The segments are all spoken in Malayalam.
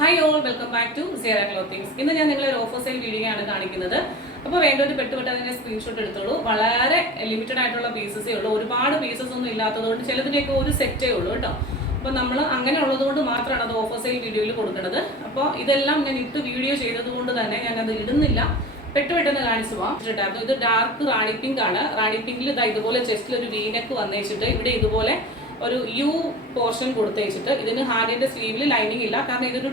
Hi all, welcome back to Sierra clothings. ഇന്ന് ഞാൻ നിങ്ങളെ ഒരു ഓഫർ സെയിൽ വീഡിയോ ആണ് കാണിക്കുന്നത്. അപ്പോൾ വേണ്ടൊരു പെട്ടുപെട്ട് അതിന്റെ സ്ക്രീൻഷോട്ട് എടുത്തോളൂ. വളരെ ലിമിറ്റഡ് ആയിട്ടുള്ള പീസസേ ഉള്ളൂ. ഒരുപാട് പീസസ് ഒന്നും ഇല്ലാത്തതുകൊണ്ട് ചിലതിൻ്റെയൊക്കെ ഒരു സെറ്റേ ഉള്ളൂ കേട്ടോ. അപ്പോൾ നമ്മൾ അങ്ങനെ ഉള്ളതുകൊണ്ട് മാത്രമാണ് അത് ഓഫർ സെയിൽ വീഡിയോയിൽ കൊടുക്കുന്നത്. അപ്പോൾ ഇതെല്ലാം ഞാൻ ഇട്ട് വീഡിയോ ചെയ്തത് കൊണ്ട് തന്നെ ഞാനത് ഇടുന്നില്ല, പെട്ടെന്ന് കാണിച്ചു പോവാം. ഇത് ഡാർക്ക് റാണി പിങ്ക് ആണ്. റാണി പിങ്കിൽ ഇതുപോലെ ചെസ്റ്റിൽ ഒരു വീനക്ക് വന്നേച്ചിട്ട് ഇവിടെ ഇതുപോലെ ഒരു യു പോർഷൻ കൊടുത്തേച്ചിട്ട് ഇതിന് ഹാൻഡിന്റെ സ്ലീവിൽ ലൈനിങ് ഇല്ല. കാരണം ഇതൊരു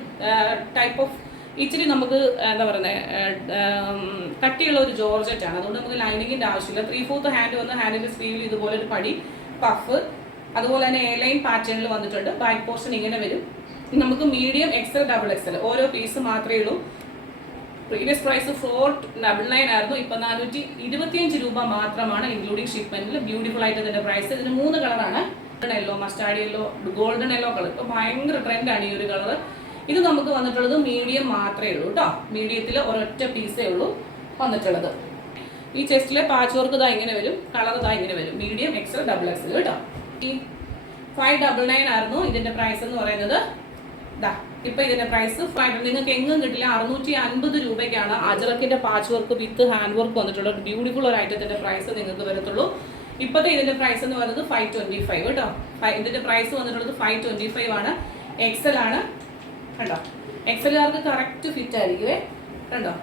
ടൈപ്പ് ഓഫ് ഇച്ചിരി നമുക്ക് എന്താ പറയുന്നത് കട്ടിയുള്ള ഒരു ജോർജറ്റ് ആണ്. അതുകൊണ്ട് നമുക്ക് ലൈനിങ്ങിന്റെ ആവശ്യമില്ല. 3/4 ഹാൻഡ് വന്ന് ഹാൻഡിന്റെ സ്ലീവിൽ ഇതുപോലെ ഒരു പടി പഫ്, അതുപോലെ തന്നെ എ ലൈൻ പാറ്റേണിൽ വന്നിട്ടുണ്ട്. ബാക്ക് പോർഷൻ ഇങ്ങനെ വരും. നമുക്ക് മീഡിയം എക്സൽ ഡബിൾ എക്സൽ ഓരോ പീസ് മാത്രമേ ഉള്ളൂ. പ്രീവിയസ് പ്രൈസ് 499 ആയിരുന്നു. ഇപ്പൊ 425 രൂപ മാത്രമാണ് ഇൻക്ലൂഡിംഗ് ഷിപ്മെന്റിൽ. ബ്യൂട്ടിഫുൾ ആയിട്ട് ഇതിന്റെ പ്രൈസ്. ഇതിന് 3 കളറാണ്. Yellow, mustard yellow, golden yellow colour. ഇപ്പൊ ഭയങ്കര ട്രെൻഡാണ് ഈ ഒരു കളർ. ഇത് നമുക്ക് വന്നിട്ടുള്ളത് മീഡിയം മാത്രമേ ഉള്ളൂ കേട്ടോ. മീഡിയത്തിൽ ഒരൊറ്റ പീസേ ഉള്ളൂ വന്നിട്ടുള്ളത്. ഈ ചെസ്റ്റിലെ പാച്ച് വർക്ക് ഇതാ ഇങ്ങനെ വരും, കളർ ഇതാ ഇങ്ങനെ വരും. മീഡിയം എക്സൽ ഡബിൾ എക്സൽ കേട്ടോ. ഈ 599 ആയിരുന്നു ഇതിന്റെ പ്രൈസ് എന്ന് പറയുന്നത്. ഇപ്പൊ ഇതിന്റെ പ്രൈസ് നിങ്ങൾക്ക് എങ്ങും കിട്ടില്ല. 650 രൂപയ്ക്കാണ് അജറക്കിന്റെ patch work with hand work വന്നിട്ടുള്ള ബ്യൂട്ടിഫുൾ ഒരു ഐറ്റത്തിന്റെ പ്രൈസ് നിങ്ങൾക്ക് വരത്തുള്ളൂ. ഇപ്പോഴത്തെ ഇതിന്റെ പ്രൈസ് എന്ന് പറയുന്നത് 525 കേട്ടോ. ഇതിന്റെ പ്രൈസ് വന്നിട്ടുള്ളത് 525 ആണ്. എക്സൽ ആണ് കണ്ടോ. എക്സലുകാർക്ക് കറക്റ്റ് ഫിറ്റ് ആയിരിക്കുവേ കണ്ടോ.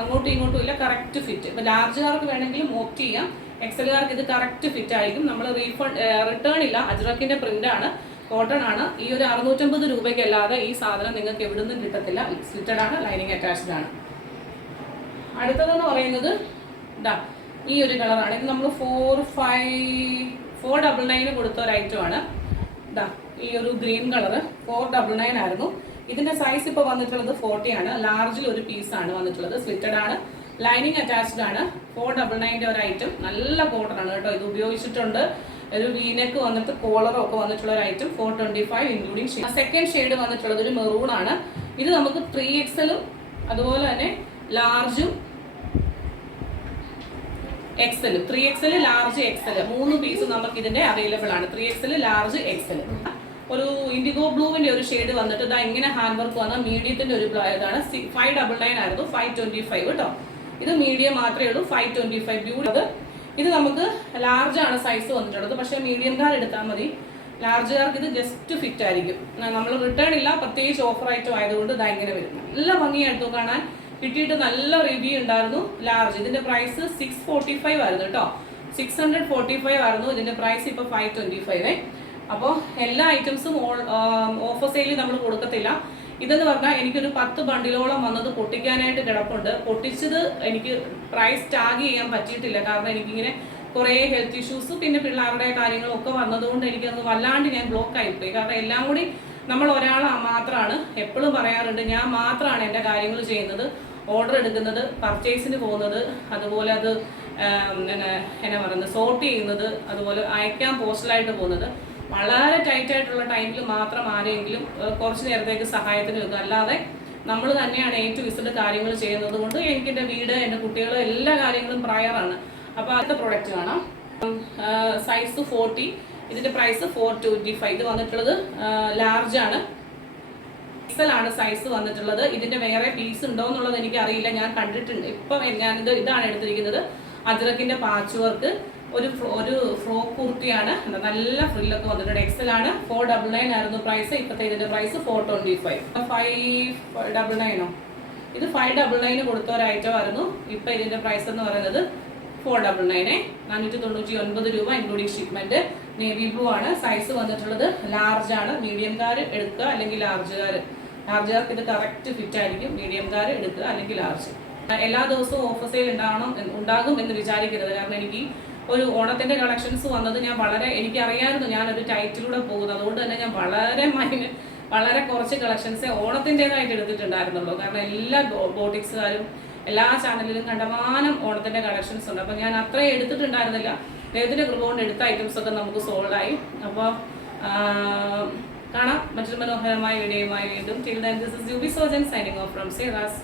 അങ്ങോട്ടും ഇങ്ങോട്ടും ഇല്ല, കറക്റ്റ് ഫിറ്റ്. ഇപ്പൊ ലാർജുകാർക്ക് വേണമെങ്കിലും ഓപ്റ്റ് ചെയ്യാം. എക്സലുകാർക്ക് ഇത് കറക്റ്റ് ഫിറ്റ് ആയിരിക്കും. നമ്മൾ റിട്ടേൺ ഇല്ല. അജ്രക്കിന്റെ പ്രിന്റ് ആണ്, കോട്ടൺ ആണ്. ഈ ഒരു 650 രൂപയ്ക്ക് അല്ലാതെ ഈ സാധനം നിങ്ങൾക്ക് എവിടെ നിന്നും കിട്ടത്തില്ല. സ്ലിറ്റഡ് ആണ്, ലൈനിങ് അറ്റാച്ച്ഡ് ആണ്. അടുത്തതെന്ന് പറയുന്നത് ഈ ഒരു കളറാണ്. ഇത് നമ്മൾ 499 കൊടുത്ത ഒരു ഐറ്റം ആണ്. ഈ ഒരു ഗ്രീൻ കളർ 499 ആയിരുന്നു. ഇതിന്റെ സൈസ് ഇപ്പോൾ വന്നിട്ടുള്ളത് 40 ആണ്. ലാർജിൽ ഒരു പീസാണ് വന്നിട്ടുള്ളത്. സ്ലിറ്റഡ് ആണ്, ലൈനിങ് അറ്റാച്ച്ഡ് ആണ്. 499 ഒരു ഐറ്റം. നല്ല കോട്ടൺ ആണ് കേട്ടോ. ഇത് ഉപയോഗിച്ചിട്ടുണ്ട്. ഒരു വീനെക്ക് വന്നിട്ട് കോളറും ഒക്കെ വന്നിട്ടുള്ള ഒരു item. 425 including shade. Second shade വന്നിട്ടുള്ളത് ഒരു മെറൂൺ ആണ്. ഇത് നമുക്ക് 3XL അതുപോലെ തന്നെ ലാർജും XL, 3XL large XL 3 piece നമുക്ക് ഇതിന്റെ അവൈലബിൾ ആണ്. 3XL large XL. ഒരു ഇൻഡിഗോ ബ്ലൂവിന്റെ ഒരു ഷെയ്ഡ് വന്നിട്ട് ഇതാ ഇങ്ങനെ ഹാൻഡ് വർക്ക് വന്ന മീഡിയത്തിന്റെ ഒരു ഇതാണ്. 599 ആയിരുന്നു. 525 കേട്ടോ. ഇത് മീഡിയം മാത്രമേ ഉള്ളൂ. 525 ബ്യൂട്ടി. ഇത് നമുക്ക് ലാർജ് ആണ് സൈസ് വന്നിട്ടുള്ളത്. പക്ഷേ മീഡിയംകാർ എടുത്താൽ മതി. ലാർജുകാർക്ക് ഇത് ജസ്റ്റ് ഫിറ്റ് ആയിരിക്കും. നമ്മൾ റിട്ടേൺ ഇല്ല. പ്രത്യേകിച്ച് ഓഫർ ഐറ്റം ആയതുകൊണ്ട് ഇതാ ഇങ്ങനെ വരും. നല്ല ഭംഗിയായിരുന്നു കാണാൻ. കിട്ടിയിട്ട് നല്ല റിവ്യൂ ഉണ്ടായിരുന്നു. ലാർജ് ഇതിന്റെ പ്രൈസ് 645 ആയിരുന്നു കേട്ടോ. 645 ആയിരുന്നു ഇതിന്റെ പ്രൈസ്. ഇപ്പൊ 525. അപ്പോൾ എല്ലാ ഐറ്റംസും ഓഫർ സെയിലിൽ നമ്മൾ കൊടുക്കത്തില്ല. ഇതെന്ന് പറഞ്ഞാൽ എനിക്കൊരു 10 ബണ്ടിലോളം വന്നത് പൊട്ടിക്കാനായിട്ട് കിടപ്പുണ്ട്. പൊട്ടിച്ചത് എനിക്ക് പ്രൈസ് ടാഗ് ചെയ്യാൻ പറ്റിയിട്ടില്ല. കാരണം എനിക്കിങ്ങനെ കുറേ ഹെൽത്ത് ഇഷ്യൂസ് പിന്നെ പിള്ളേരുടെ കാര്യങ്ങളൊക്കെ വന്നതുകൊണ്ട് എനിക്കത് വല്ലാണ്ട് ഞാൻ ബ്ലോക്ക് ആയിപ്പോയി. കാരണം എല്ലാം കൂടി നമ്മൾ ഒരാൾ മാത്രമാണ്. എപ്പോഴും പറയാറുണ്ട്, ഞാൻ മാത്രമാണ് എൻ്റെ കാര്യങ്ങൾ ചെയ്യുന്നത്, ഓർഡർ എടുക്കുന്നത്, പർച്ചേസിന് പോകുന്നത്, അതുപോലെ അത് എന്നാ പറയുന്നത് സോർട്ട് ചെയ്യുന്നത്, അതുപോലെ അയക്കാൻ പോസ്റ്റലായിട്ട് പോകുന്നത്. വളരെ ടൈറ്റ് ആയിട്ടുള്ള ടൈമിൽ മാത്രം ആരെങ്കിലും കുറച്ച് നേരത്തേക്ക് സഹായത്തിന് വെക്കുക. അല്ലാതെ നമ്മൾ തന്നെയാണ് A to Z കാര്യങ്ങൾ ചെയ്യുന്നത് കൊണ്ട് എനിക്ക് എൻ്റെ വീട്, എൻ്റെ കുട്ടികൾ, എല്ലാ കാര്യങ്ങളും പ്രയറാണ്. അപ്പോൾ അടുത്ത പ്രോഡക്റ്റ് കാണാം. സൈസ് 40. ഇതിന്റെ പ്രൈസ് 425. ഇത് വന്നിട്ടുള്ളത് ലാർജ് ആണ്. എക്സൽ ആണ് സൈസ് വന്നിട്ടുള്ളത്. ഇതിന്റെ വേറെ പീസ് ഉണ്ടോ എന്നുള്ളത് എനിക്ക് അറിയില്ല. ഞാൻ കണ്ടിട്ടുണ്ട്. ഇപ്പം ഞാനിത് ഇതാണ് എടുത്തിരിക്കുന്നത്. അജ്രക്കിന്റെ പാച്ച് വർക്ക് ഒരു ഫ്രോക്ക് കുർത്തിയാണ്. നല്ല ഫ്രില്ലൊക്കെ വന്നിട്ടുണ്ട്. എക്സൽ ആണ്. 499 ആയിരുന്നു പ്രൈസ്. ഇപ്പോഴത്തെ ഇതിന്റെ പ്രൈസ് 425. 599 ഇത് 599 കൊടുത്ത ഒരു ഐറ്റം ആയിരുന്നു. ഇപ്പൊ ഇതിന്റെ പ്രൈസ് എന്ന് പറയുന്നത് 499. 499 രൂപ ഇൻക്ലൂഡിംഗ് ഷിപ്മെന്റ്. നേവി ബ്ലൂ ആണ്. സൈസ് വന്നിട്ടുള്ളത് ലാർജ് ആണ്. മീഡിയംകാർ എടുക്കുക അല്ലെങ്കിൽ ലാർജുകാർക്ക് ഇത് കറക്റ്റ് ഫിറ്റ് ആയിരിക്കും. മീഡിയംകാർ എടുക്കുക അല്ലെങ്കിൽ ലാർജ്. എല്ലാ ദിവസവും ഓഫർ സെയിൽ ഉണ്ടാകും എന്ന് വിചാരിക്കരുത്. കാരണം എനിക്ക് ഒരു ഓണത്തിന്റെ കളക്ഷൻസ് വന്നത് ഞാൻ എനിക്കറിയാമായിരുന്നു ഞാനൊരു ടൈറ്റിലൂടെ പോകുന്നത്. അതുകൊണ്ട് തന്നെ ഞാൻ വളരെ കുറച്ച് കളക്ഷൻസ് ഓണത്തിൻ്റെതായിട്ട് എടുത്തിട്ടുണ്ടായിരുന്നുള്ളൂ. കാരണം എല്ലാ ബോട്ടിക്സുകാരും എല്ലാ ചാനലിലും കണ്ടമാനം ഓണത്തിന്റെ കളക്ഷൻസ് ഉണ്ട്. അപ്പോൾ ഞാൻ അത്രയും എടുത്തിട്ടുണ്ടായിരുന്നില്ല. ദൈവത്തിന്റെ കൃപ കൊണ്ട് എടുത്ത ഐറ്റംസ് ഒക്കെ നമുക്ക് സോൾഡ് ആയി. അപ്പോൾ കാണാം മറ്റൊരു മനോഹരമായ വീഡിയോയുമായി വീണ്ടും. Till then, this is Yubi Sojan signing off from Siras.